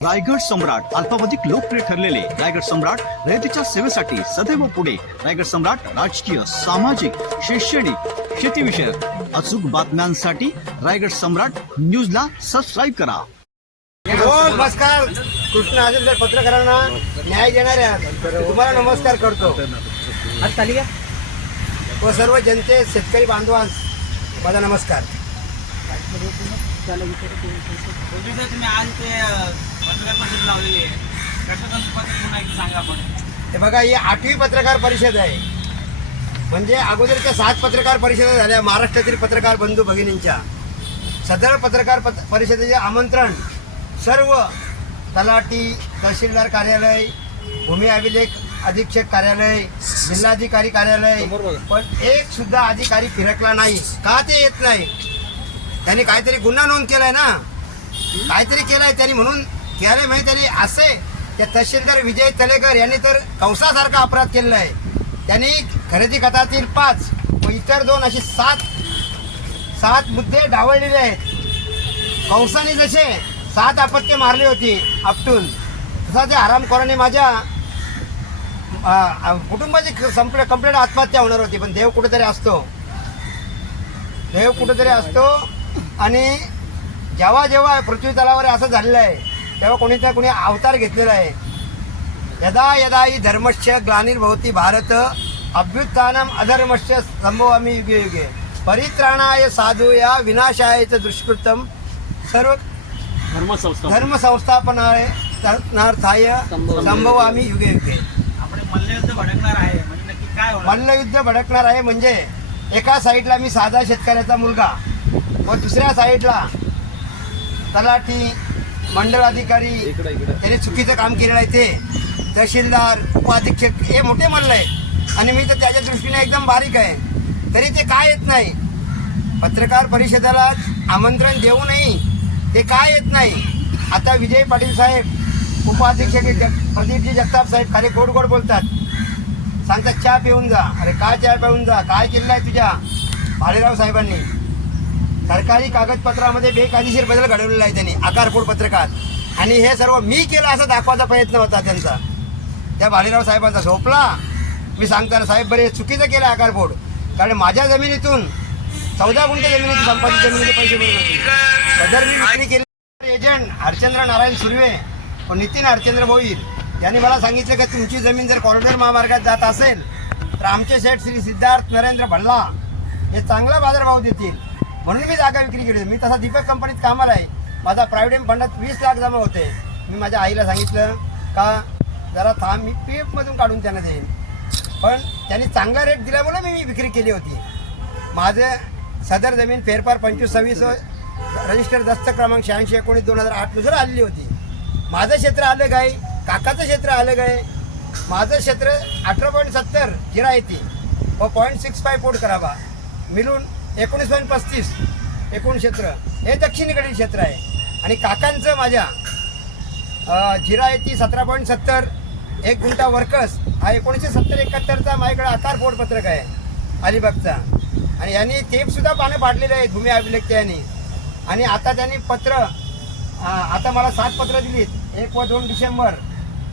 रायगड सम्राट अल्पावधिक लोकप्रिय ठरलेले रायगड सम्राट रयतेच्या सेवेसाठी सदैव पुढे. रायगड सम्राट राजकीय सामाजिक शैक्षणिक शेतीविषयक अचूक बातम्यांसाठी रायगड सम्राट न्यूजला सबस्क्राईब करा. हो नमस्कार. कृष्ण आदिल सर पत्रकारांना न्याय देणाऱ्या तुम्हाला नमस्कार करतो. व सर्व जनते शेतकरी बांधवांस माझा नमस्कार. प्रोड्युसर तुम्ही आज ते अं, पत्रकार परिषद लावलेली आहे. कशा संदर्भात पुन्हा एकदा सांगा आपण. हे बघा ही आठवी पत्रकार परिषद आहे. म्हणजे अगोदरच्या सात पत्रकार परिषदा झाल्या महाराष्ट्रातील पत्रकार बंधू भगिनींच्या. सदर पत्रकार पत- परिषदेचे आमंत्रण सर्व तलाठी तहसीलदार कार्यालय भूमी अभिलेख अधीक्षक कार्यालय जिल्हाधिकारी कार्यालय पण एक सुद्धा अधिकारी फिरकला नाही. का ते येत नाही? त्यांनी काहीतरी गुन्हा नोंद केलाय ना? काहीतरी केलंय त्यांनी म्हणून केलंय माहीत त्यांनी असे त्या तहसीलदार विजय तलेकर यांनी तर कंसासारखा अपराध केलेला आहे. त्यांनी खरेदी खतातील पाच व इतर दोन असे सात सात मुद्दे डावळलेले आहेत. कंसाने जसे सात अपत्य मारली होती आपटून तसा ते आरामखोराने माझ्या कुटुंबाची संपले कंप्लीट आत्महत्या होणार होती पण देव कुठेतरी असतो. देव कुठेतरी असतो आणि जेव्हा जेव्हा पृथ्वी तलावर असं झालेलं आहे तेव्हा कोणी तर कोणी अवतार घेतलेला आहे. यदा यदा ही धर्मश्य ग्लानिर्भवती भारत अभ्युत्थानम अधर्मश्य संभवामी युगे युगे। परित्राणाय साधू या विनाशाय च दुष्कृतम। सर्व धर्म संस्थापनाय करणार्थाय संभवामी युगे युगे आपण मल्लयुद्ध भडकणार आहे म्हणजे नक्की काय होणार? मल्लयुद्ध भडकणार आहे म्हणजे एका साईडला मी साधा शेतकऱ्याचा मुलगा व दुसऱ्या साईडला तलाठी मंडळ अधिकारी त्यांनी चुकीचं काम केलेलं आहे ते. तहसीलदार उपाधीक्षक हे मोठे मल्ल आहेत. आणि मी तर त्याच्या दृष्टीने एकदम बारीक आहे. तरी ते काय येत नाही? पत्रकार परिषदेला आमंत्रण देऊनही ते काय येत नाही? आता विजय पाटील साहेब उपाधीक्षक जग- प्रदीपजी जगताप साहेब खाली गोड गोड बोलतात. सांगतात चहा पिऊन जा. अरे काय चहा पिऊन जा? काय केलेलं आहे तुझ्या? भालेराव साहेबांनी. सरकारी कागदपत्रामध्ये बेकायदेशीर बदल घडवलेला आहे त्यांनी आकारपोड पत्रकार. आणि हे सर्व मी केलं असा दाखवायचा प्रयत्न होता त्यांचा. त्या भालेराव साहेबांचा झोपला. मी सांगताना साहेब बरे चुकीचं केलं आकारफोड कारण माझ्या जमिनीतून चौदा गुंठे जमिनीतून संपादित जमिनीचे पैसे मिळत सदर मी विक्री केली. एजंट हरचंद्र नारायण सुर्वे व नितीन हरचंद्र भोईर यांनी मला सांगितलं की तुमची जमीन जर कॉरिडॉर महामार्गात जात असेल तर आमचे शेठ श्री सिद्धार्थ नरेंद्र भल्ला हे चांगला बाजारभाव देतील. म्हणून मी जागा विक्री केली मी तसा दीपक कंपनीत कामाला आहे. माझा प्रायव्हेट फंडात वीस लाख जमा होते. मी माझ्या आईला सांगितलं का जरा थांब मी पी एफमधून काढून त्यांना देईन. पण त्यांनी चांगला रेट दिल्यामुळे मी विक्री केली होती. माझं सदर जमीन फेरफार पंचवीस सव्वीस रजिस्टर दस्त क्रमांक शहाऐंशी एकोणीस दोन हजार आठनुसार आलेली होती. माझं क्षेत्र अलग आहे काकाचं क्षेत्र अलग आहे माझं क्षेत्र अठरा पॉईंट सत्तर जिरा येते. व पॉईंट सिक्स फाय पोट करावा. मिळून एकोणीस पॉईंट पस्तीस एकूण क्षेत्र. हे दक्षिणेकडील क्षेत्र आहे. आणि काकांचं माझ्या जिरा येती सतरा पॉईंट सत्तर एक गुंठा वर्कस हा एकोणीसशे सत्तर एकाहत्तरचा माझ्याकडे आकार पोटपत्रक आहे अलिबागचा. आणि यांनी टेपसुद्धा पानं पाडलेले आहेत भूमी अभिलेख यांनी. आणि आता त्यांनी पत्र आता मला सात पत्र दिलीत. एक व दोन डिसेंबर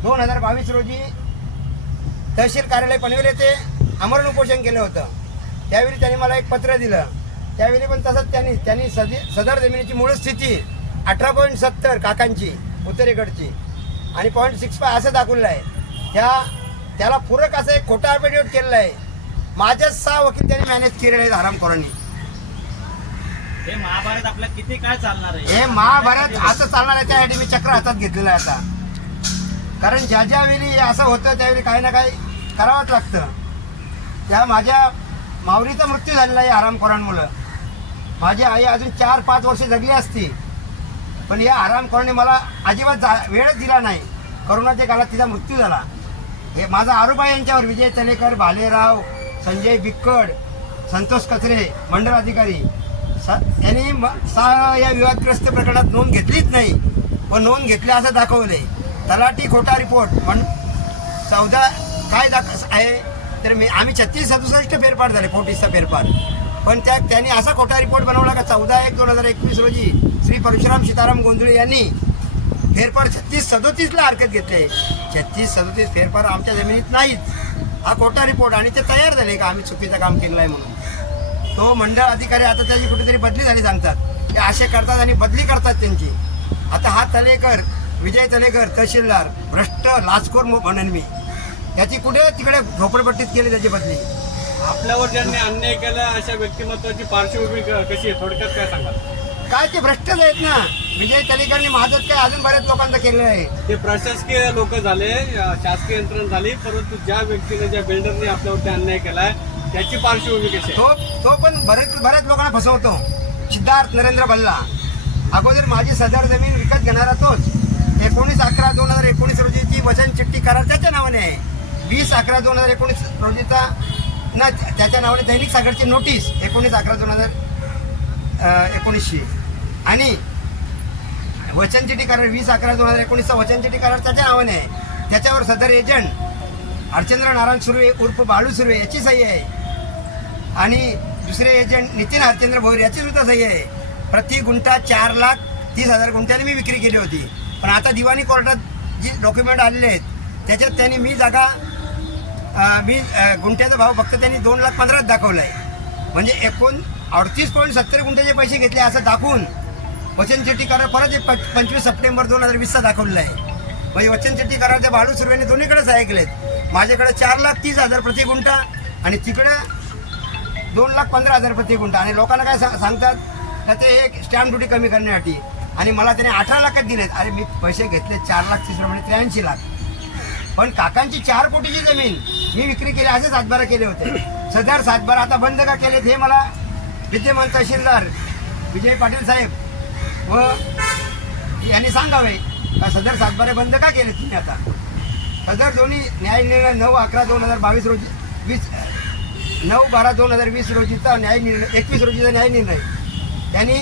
दोन हजार बावीस रोजी तहसील कार्यालय पनवेल येथे आमरण उपोषण केलं होतं. त्यावेळी त्यांनी मला एक पत्र दिलं. त्यावेळी पण तसंच त्यांनी त्यांनी सदी सदर जमिनीची मूळ स्थिती अठरा पॉईंट सत्तर काकांची उत्तरेकडची आणि पॉईंट सिक्स फाय असं दाखवलेलं आहे. त्या त्याला पूरक असं एक खोटा अफिडेविट केलेलं आहे. माझ्याच सहा वकील त्यांनी मॅनेज केलेले आहेत हरामखोरांनी हे महाभारत आपल्या किती काळ चालणार आहे? हे महाभारत असं चालणार आहे त्यासाठी मी चक्र हातात घेतलेलं आहे आता. कारण ज्या ज्या वेळी हे असं होतं त्यावेळी काही ना काही करावंच लागतं. त्या माझ्या मावरीचा मृत्यू झालेला आहे आरामखोरांमुळं माझी आई अजून चार पाच वर्ष जगली असती. पण या आरामखोरांनी मला अजिबात जा वेळच दिला नाही. करोनाच्या काळात तिचा मृत्यू झाला. हे माझा आरोप आहे यांच्यावर. विजय चलेकर भालेराव संजय बिक्कड संतोष कचरे मंडळ अधिकारी. स यांनी म- या विवादग्रस्त प्रकरणात नोंद घेतलीच नाही. व नोंद घेतली असं दाखवले तलाठी खोटा रिपोर्ट. पण चौदा काय दाख आहे? तर मी आम्ही छत्तीस सदुसष्ट फेरफार झाले फोर्टीसचा फेरफार. पण त्या त्यांनी असा खोटा रिपोर्ट बनवला का चौदा एक दोन हजार एकवीस रोजी श्री परशुराम सीताराम गोंधळे यांनी फेरफार छत्तीस सदोतीसला हरकत घेतले. छत्तीस सदोतीस फेरफार आमच्या जमिनीत नाहीच हा खोटा रिपोर्ट आणि ते तयार झाले का आम्ही चुकीचं काम केलं आहे म्हणून. तो मंडळ अधिकारी आता त्याची कुठेतरी बदली झाली सांगतात. ते असे करतात आणि बदली करतात त्यांची. आता हा तलेकर विजय तलेकर तहसीलदार भ्रष्ट लाचखोर मो- म्हणेन मी. याची कुठे तिकडे झोपडपट्टीत केली त्याची बदली आपल्यावर ज्यांनी अन्याय केला अशा व्यक्तिमत्वाची पार्श्वभूमी क- कशी आहे? थोडक्यात काय सांगाल? काय ते भ्रष्टच आहेत ना? विजय तलेकरनी माझं काय अजून बऱ्याच लोकांचं केलेलं आहे. ते प्रशासकीय लोक झाले अ, शासकीय यंत्रणा झाली परंतु ज्या व्यक्तीने ज्या बिल्डरने आपल्यावरती अन्याय केलाय त्याची पार्श्वभूमी कशी आहे? तो तो पण बरेच बऱ्याच लोकांना फसवतो. सिद्धार्थ नरेंद्र भल्ला. अगोदर माझी सदर जमीन विकत घेणारा तोच. एकोणीस अकरा दोन हजार एकोणीस रोजीची वचन चिठ्ठी करार त्याच्या नावाने आहे. वीस अकरा दोन हजार एकोणीस रोजीचा ना त्याच्या नावाने दैनिक सागरची नोटीस एकोणीस अकरा दोन हजार एकोणीसशी आणि वचन चिठ्ठी करार वीस अकरा दोन हजार एकोणीसचा वचन चिठ्ठी करार त्याच्या नावाने आहे. त्याच्यावर सदर एजंट हरचंद्र नारायण सुर्वे उर्फ बाळू सुर्वे याची सही आहे. आणि दुसरे एजंट नितीन हरचंद्र भोईर याची सुद्धा सही आहे. प्रति गुंठा चार लाख तीस हजार गुंठ्याने मी विक्री केली होती. पण आता दिवाणी कोर्टात जी डॉक्युमेंट आलेले आहेत त्याच्यात त्यांनी मी जागा मी गुंठ्याचा भाव फक्त त्यांनी दोन लाख पंधराच दाखवला आहे म्हणजे एकूण अडतीस पॉईंट सत्तर गुंठ्याचे पैसे घेतले असं दाखवून वचन चिठ्ठी करार परत एक पंचवीस सप्टेंबर दोन हजार वीसचा दाखवलेला आहे. म्हणजे वचन चिठ्ठी भाडू सुर्वेने दोन्हीकडेच ऐकलेत. माझ्याकडे चार लाख तीस हजार प्रति गुंठा आणि तिकडे दोन लाख पंधरा हजार प्रति गुंठा. आणि लोकांना काय सा- सांगतात का ते एक स्टॅम्प ड्युटी कमी करण्यासाठी. आणि मला त्याने अठरा लाखात दिलेत. अरे मी पैसे घेतले चार लाख तीस रुपये म्हणजे त्र्याऐंशी लाख. पण काकांची चार कोटीची जमीन मी विक्री केली असे सातबारा केले होते. सदर सातबारा आता बंद का केलेत हे मला विद्यमान तहसीलदार विजय पाटील साहेब व यांनी सांगावे का सदर सातबारे बंद का केले तुम्ही आता? सदर दोन्ही न्याय निर्णय नऊ अकरा दोन हजार बावीस रोजी वीस नऊ बारा दोन हजार वीस रोजीचा न्याय निर्णय एकवीस रोजीचा न्याय निर्णय. त्यांनी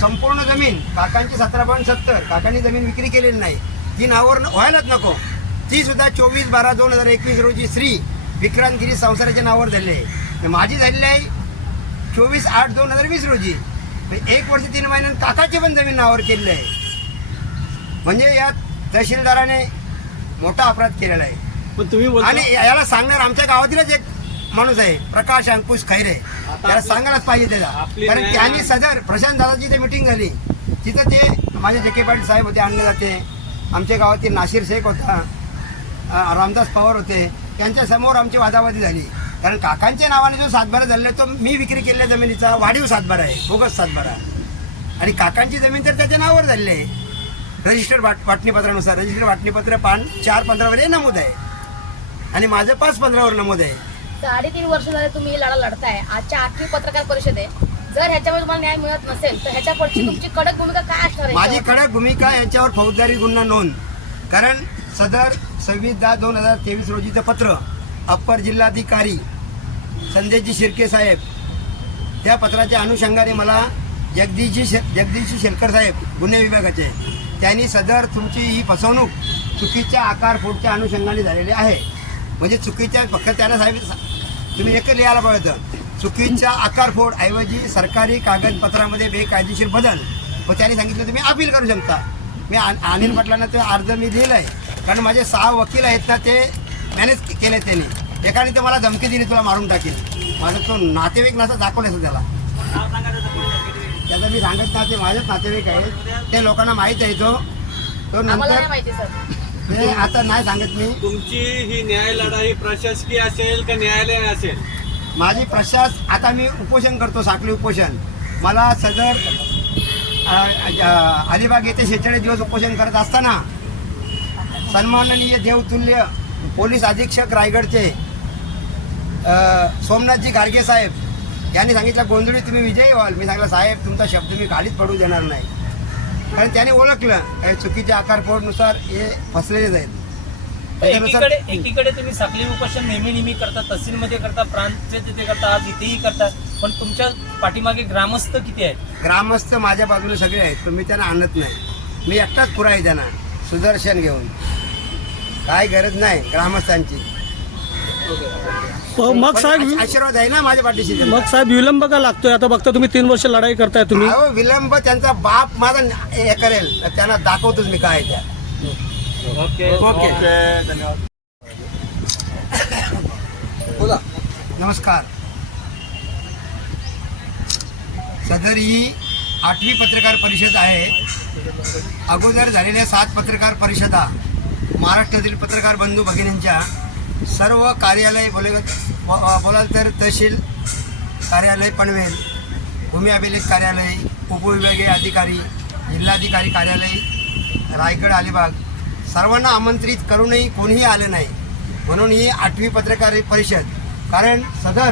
संपूर्ण जमीन काकांची सतरा पॉईंट सत्तर काकांनी जमीन विक्री केलेली नाही. ती नावावर व्हायलाच नको. ती सुद्धा चोवीस बारा दोन हजार एकवीस रोजी श्री विक्रांत गिरी संसाराच्या नावावर झाली आहे. माझी झालेली आहे चोवीस आठ दोन हजार वीस रोजी. एक वर्ष तीन महिन्यात काकाची पण जमीन नावावर केलेली आहे. म्हणजे यात तहसीलदाराने मोठा अपराध केलेला आहे. पण तुम्ही बोलता आणि याला सांगणार आमच्या गावातीलच एक माणूस आहे प्रकाश अंकुश खैरे. त्याला सांगायलाच पाहिजे त्याला. कारण त्यांनी सदर प्रशांत दादाची ते मिटिंग झाली. तिथं ते माझे जके पाटील साहेब होते आणले जाते आमच्या गावातील नाशिर शेख होता रामदास पवार होते. त्यांच्यासमोर आमची वादावादी झाली. कारण काकांच्या नावाने जो सातबारा झालेला तो मी विक्री केलेल्या जमिनीचा वाढीव सातबारा आहे बोगस सातबारा. आणि काकांची जमीन तर त्याच्या नावावर झालेली आहे. रजिस्टर वाट वाटणीपत्रानुसार. रजिस्टर वाटणीपत्र पान चार पंधरावर हे नमूद आहे. आणि माझं पाच पंधरावर नमूद आहे. साडेतीन वर्ष झाले तुम्ही ही लढा लढताय. आजच्या आठवी पत्रकार परिषद आहे जर ह्याच्यामध्ये तुम्हाला न्याय मिळत नसेल तर ह्याच्या पुढची तुमची कडक भूमिका काय असणार आहे माझी? कडक भूमिका यांच्यावर फौजदारी गुन्हा नोंद. कारण सदर सव्वीस दहा दोन हजार तेवीस रोजीचं पत्र अप्पर जिल्हाधिकारी संजयजी शिर्के साहेब. त्या पत्राच्या अनुषंगाने मला जगदीशजी शे जगदीशजी शेलकर साहेब गुन्हे विभागाचे. त्यांनी सदर तुमची ही फसवणूक चुकीच्या आकारफोडच्या अनुषंगाने झालेली आहे. म्हणजे चुकीच्या फक्त त्यांना साहेब तुम्ही एक लिहायला पाहिजे होतं. चुकीच्या आकारफोड ऐवजी सरकारी कागदपत्रामध्ये बेकायदेशीर बदल. व त्यांनी सांगितलं तुम्ही अपील करू शकता. मी अनिल पाटलांना ते अर्ज मी लिहिलं आहे. कारण माझे सहा वकील आहेत ना ते मॅनेज केले त्यांनी. एकाने तर मला धमकी दिली तुला मारून टाकेल. माझा तो नातेवाईक नाचा दाखवल्याचं त्याला त्याचं मी सांगत ना ते माझेच नातेवाईक आहेत. ते लोकांना माहीत आहे तो तो आम्हाला नाही नंतर माहिती सर. ते आता नाही सांगत मी. तुमची ही न्याय लढा ही प्रशासकीय असेल का न्यायालयीन असेल? माझी प्रशास आता मी उपोषण करतो साखळी उपोषण. मला सदर अलिबाग येथे शेहेचाळीस दिवस उपोषण करत असताना सन्माननीय देवतुल्य पोलीस अधीक्षक रायगडचे सोमनाथजी गाडगे साहेब यांनी सांगितलं गोंधळी तुम्ही विजयी व्हाल. मी सांगितलं साहेब तुमचा शब्द मी गाडीत पडू देणार नाही. कारण त्याने ओळखलं चुकीच्या आकारफोडनुसार हे फसलेलेच आहेत. एकीकडे एकीकडे तुम्ही साखळी उपोषण नेहमी नेहमी करता तहसीलमध्ये करता प्रांतचे तिथे करता आज इथेही करता पण तुमच्या पाठीमागे ग्रामस्थ किती आहेत? ग्रामस्थ माझ्या बाजूने सगळे आहेत पण मी त्यांना आणत नाही. मी एकटाच पुरा आहे त्यांना सुदर्शन घेऊन. काय गरज नाही ग्रामस्थांची. हो, मग साहेब आशीर्वाद आहे ना माझ्या पाठीशी त्यांचा. मग साहेब विलंब का लागतोय? आता बघता तुम्ही तीन वर्ष लढाई करताय तुम्ही. अहो विलंब त्यांचा बाप माझा हे करेल. तर त्यांना दाखवतोच मी काय त्या. ओके. ओके. धन्यवाद. नमस्कार. सदर ही आठवी पत्रकार परिषद आहे. अगोदर झालेल्या सात पत्रकार परिषदा. महाराष्ट्रातील पत्रकार बंधू भगिनींच्या सर्व कार्यालय बोले बोलाल तर तहसील कार्यालय पनवेल भूमी अभिलेख कार्यालय उपविभागीय अधिकारी जिल्हाधिकारी कार्यालय रायगड अलिबाग सर्वांना आमंत्रित करूनही कोणीही आलं नाही. म्हणून ही आठवी पत्रकार परिषद. कारण सदर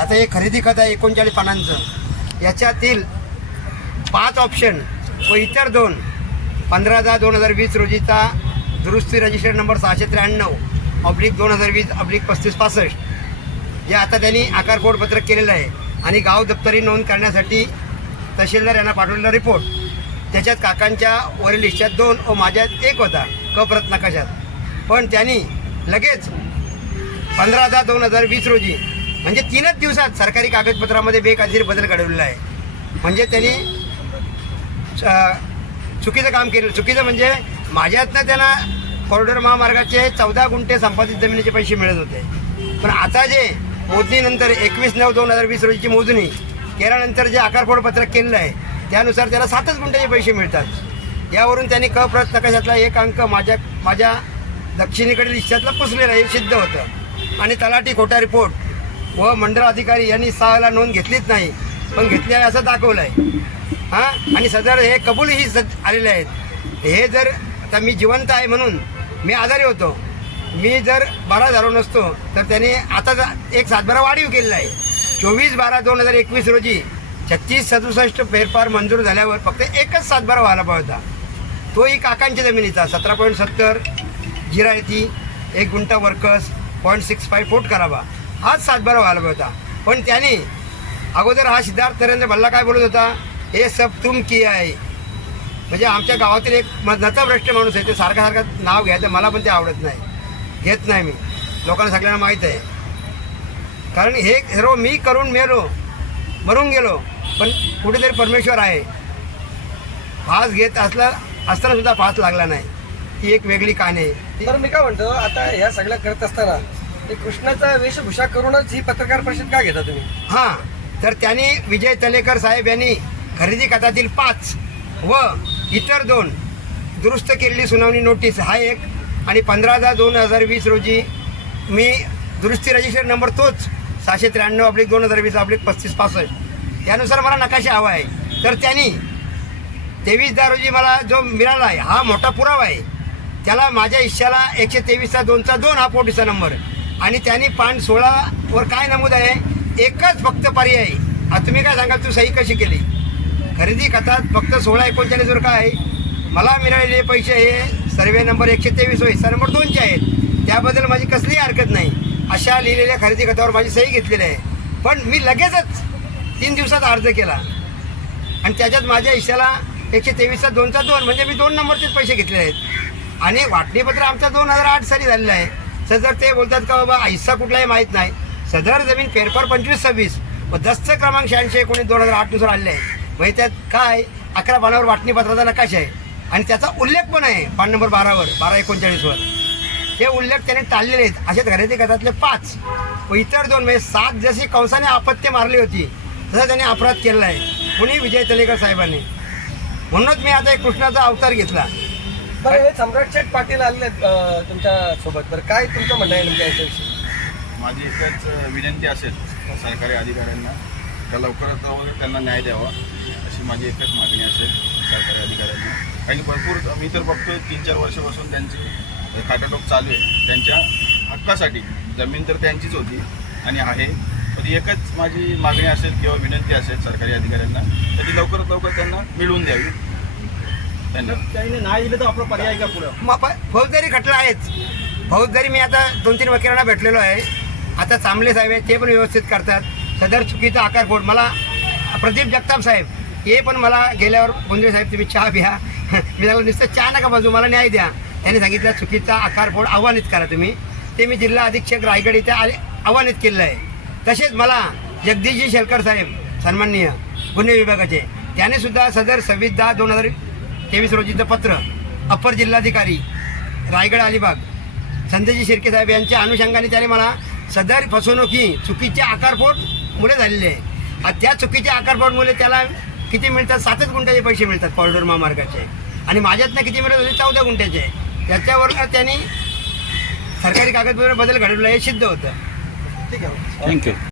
आता हे खरेदी खत आहे एकोणचाळीस पानांचं. याच्यातील पाच ऑप्शन व इतर दोन पंधरा दहा दोन हजार वीस रोजीचा दुरुस्ती रजिस्टर नंबर सहाशे त्र्याण्णव ऑब्लिक दोन हजार वीस ऑब्लिक पस्तीस पासष्ट. जे आता त्यांनी आकार कोडपत्रक केलेलं आहे आणि गाव दप्तरी नोंद करण्यासाठी तहसीलदार यांना पाठवलेला रिपोर्ट त्याच्यात काकांच्या वरील हिश्श्यात दोन व माझ्यात एक होता. कप्रत नकाशात. पण त्यांनी लगेच पंधरा दहा दोन हजार वीस रोजी म्हणजे तीनच दिवसात सरकारी कागदपत्रामध्ये बेकायदेशीर बदल घडवलेला आहे. म्हणजे त्यांनी चुकीचं काम केलं. चुकीचं म्हणजे माझ्यातनं त्यांना कॉरिडॉर महामार्गाचे चौदा गुंठे संपादित जमिनीचे पैसे मिळत होते. पण आता जे मोजणीनंतर एकवीस नऊ दोन हजार वीस रोजीची मोजणी केल्यानंतर जे आकारफोड पत्रक केलेलं आहे त्यानुसार त्याला सातच गुंठ्याचे पैसे मिळतात. यावरून त्यांनी कप्रत नकाशातला एक अंक माझ्या माझ्या दक्षिणेकडील हिश्श्यातला पुसलेला हे सिद्ध होतं. आणि तलाठी खोटा रिपोर्ट व मंडळ अधिकारी यांनी सहाला नोंद घेतलीच नाही पण घेतली आहे असं दाखवलं आहे हां? आणि सदर हे कबूलही सज आलेले आहेत. हे जर तर मी जिवंत आहे म्हणून मी आजारी होतो. मी जर बरा झालो नसतो तर त्याने आता एक सातबारा वाढीव केलेला आहे. चोवीस बारा दोन हजार एकवीस रोजी छत्तीस सदुसष्ट फेरफार मंजूर झाल्यावर फक्त एकच सातबारा व्हायला पाहिजे होता. तोही काकांच्या जमिनीचा सतरा पॉईंट सत्तर जिरायती एक गुंठा वर्कर्स पॉईंट सिक्स फाय फोट करावा. हाच सातबारा व्हायला पाहिजे होता. पण त्याने अगोदर हा सिद्धार्थ नरेंद्र भल्ला काय बोलत होता? हे सब तुम किया आहे. म्हणजे आमच्या गावातील एक नतभ्रष्ट माणूस आहे ते सारखं सारखं नाव घ्यायचं मला पण ते आवडत नाही. घेत नाही मी. लोकांना सगळ्यांना माहीत आहे. कारण हे सर्व मी करून मेलो मरून गेलो पण कुठेतरी परमेश्वर आहे. फास घेत असला असताना सुद्धा फास लागला नाही. ही एक वेगळी कहाणी आहे. तर मी काय म्हणतो आता ह्या सगळ्या करत असताना ते कृष्णाचा वेशभूषा करूनच ही पत्रकार परिषद का घेता तुम्ही? हां तर त्यांनी विजय तलेकर साहेब यांनी खरेदी खात्यातील पाच व इतर दोन दुरुस्त केलेली सुनावणी नोटीस हा एक. आणि पंधरा दहा दोन हजार वीस रोजी मी दुरुस्ती रजिस्टर नंबर तोच सहाशे त्र्याण्णव आपली दोन हजार वीस आपली पस्तीस पासष्ट. त्यानुसार मला नकाशा हवा आहे. तर त्यांनी तेवीस दहा रोजी मला जो मिळाला आहे हा मोठा पुरावा आहे. त्याला माझ्या हिश्श्याला एकशे तेवीसचा दोनचा दोन हा पोटीचा नंबर. आणि त्यांनी पान सोळावर काय नमूद आहे एकच फक्त पर्याय हा तुम्ही काय सांगाल तू सही कशी केली? खरेदी खतात फक्त सोळा एकोणचाळीस रुपये आहे. मला मिळालेले पैसे हे सर्वे नंबर एकशे तेवीस व हिस्सा नंबर दोनचे आहेत. त्याबद्दल माझी कसलीही हरकत नाही. अशा लिहिलेल्या खरेदी खतावर माझी सही घेतलेली आहे. पण मी लगेचच तीन दिवसात अर्ज केला. आणि त्याच्यात माझ्या हिश्श्याला एकशे तेवीसचा दोनचा दोन म्हणजे मी दोन नंबरचेच पैसे घेतले आहेत. आणि वाटणीपत्र आमचा दोन हजार आठ साली झालेलं आहे. सदर ते बोलतात का बाबा हिस्सा कुठलाही माहीत नाही. सदर जमीन फेरफार पंचवीस सव्वीस व दस्त क्रमांक शहाऐंशी एकोणीस दोन हजार आठनुसार आलेले आहे. म्हणजे त्यात काय अकरा पानावर वाटणीपत्राचा नकाशा आहे. आणि त्याचा उल्लेख पण आहे पान नंबर बारावर बारा एकोणचाळीसवर. हे उल्लेख त्याने टाळलेले आहेत. असे खरेदी खतातले पाच व इतर दोन म्हणजे सात जशी कंसाने आपत्य मारली होती तसा त्याने अपराध केलेला आहे. कुणी? विजय तलेकर साहेबांनी. म्हणूनच मी आता एक कृष्णाचा अवतार घेतला. बरं हे सम्राट शेठ पाटील आले तुमच्यासोबत. बरं काय तुमचं म्हणणं आहे याच्याविषयी? माझी एकच विनंती असेल सरकारी अधिकाऱ्यांना. का लवकरात लवकर त्यांना न्याय द्यावा. अशी माझी एकच मागणी असेल सरकारी अधिकाऱ्यांना. कारण भरपूर मी तर बघतोय तीन चार वर्षापासून त्यांची खाटाटोप चालू आहे. त्यांच्या हक्कासाठी जमीन तर त्यांचीच होती आणि आहे. पण एकच माझी मागणी असेल किंवा विनंती असेल सरकारी अधिकाऱ्यांना तर ती लवकरात लवकर त्यांना मिळवून द्यावी. त्याने. नाही दिलं तर आपला पर्याय का पुढं? मग फौजदारी खटला आहेच. फौजदारी मी आता दोन तीन वकिलांना भेटलेलो आहे. आता चांबले साहेब आहेत ते पण व्यवस्थित करतात. सदर चुकीचा आकार फोड मला प्रदीप जगताप साहेब हे पण मला गेल्यावर गुंजे साहेब तुम्ही चहा प्या. मी त्याला नुसतं चहा नका बाजू मला न्याय द्या. त्यांनी सांगितलं चुकीचा आकारफोड आव्हानित करा तुम्ही. ते मी जिल्हा अधीक्षक रायगड इथे आले आव्हानित केलेलं आहे. तसेच मला जगदीशजी शेलकर साहेब सन्माननीय गुन्हे विभागाचे त्याने सुद्धा सदर सव्वीस दहा दोन हजार तेवीस रोजीचं पत्र अप्पर जिल्हाधिकारी रायगड अलिबाग संतजी शिर्के साहेब यांच्या अनुषंगाने त्याने मला सदर फसवणूक ही चुकीच्या आकारपोट मुळे झालेली आहे. आणि त्या चुकीच्या आकारफोडमुळे त्याला किती मिळतात? सातच गुंठ्याचे पैसे मिळतात कॉरिडोर महामार्गाचे. आणि माझ्यातनं किती मिळत होते चौदा गुंठ्याचे. त्याच्यावर त्यांनी सरकारी कागदपत्र बदल घडवला हे सिद्ध होतं. ठीक आहे. थँक्यू